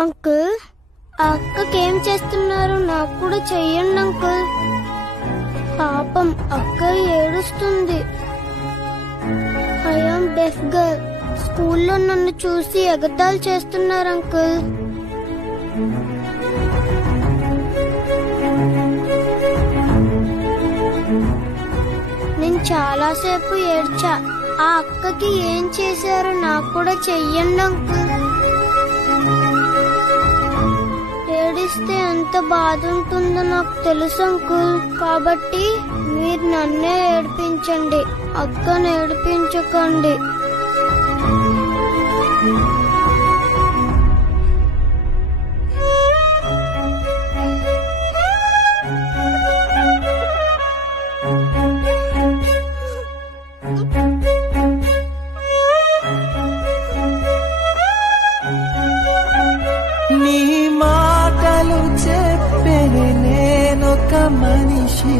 Uncle, ఆ అక్కకేం చేస్తున్నారు నాకు కూడా చెయ్యండి అంకుల్. పాపం అక్క ఏడుస్తుంది. I am deaf girl. స్కూల్లో నన్ను చూసి ఎగతాళి చేస్తున్నారు అంకుల్. నేను చాలాసేపు ఏడ్చా. ఆ అక్కకి ఏం చేశారో నాకు కూడా చెయ్యండి అంకుల్. ఏడిస్తే ఎంత బాధ ఉంటుందో నాకు తెలుసు అంకుల్. కాబట్టి మీరు నన్నే ఏడిపించండి, అక్కను ఏడిపించకండి. నీ మాటలు చెప్పే నేనొక మనిషి.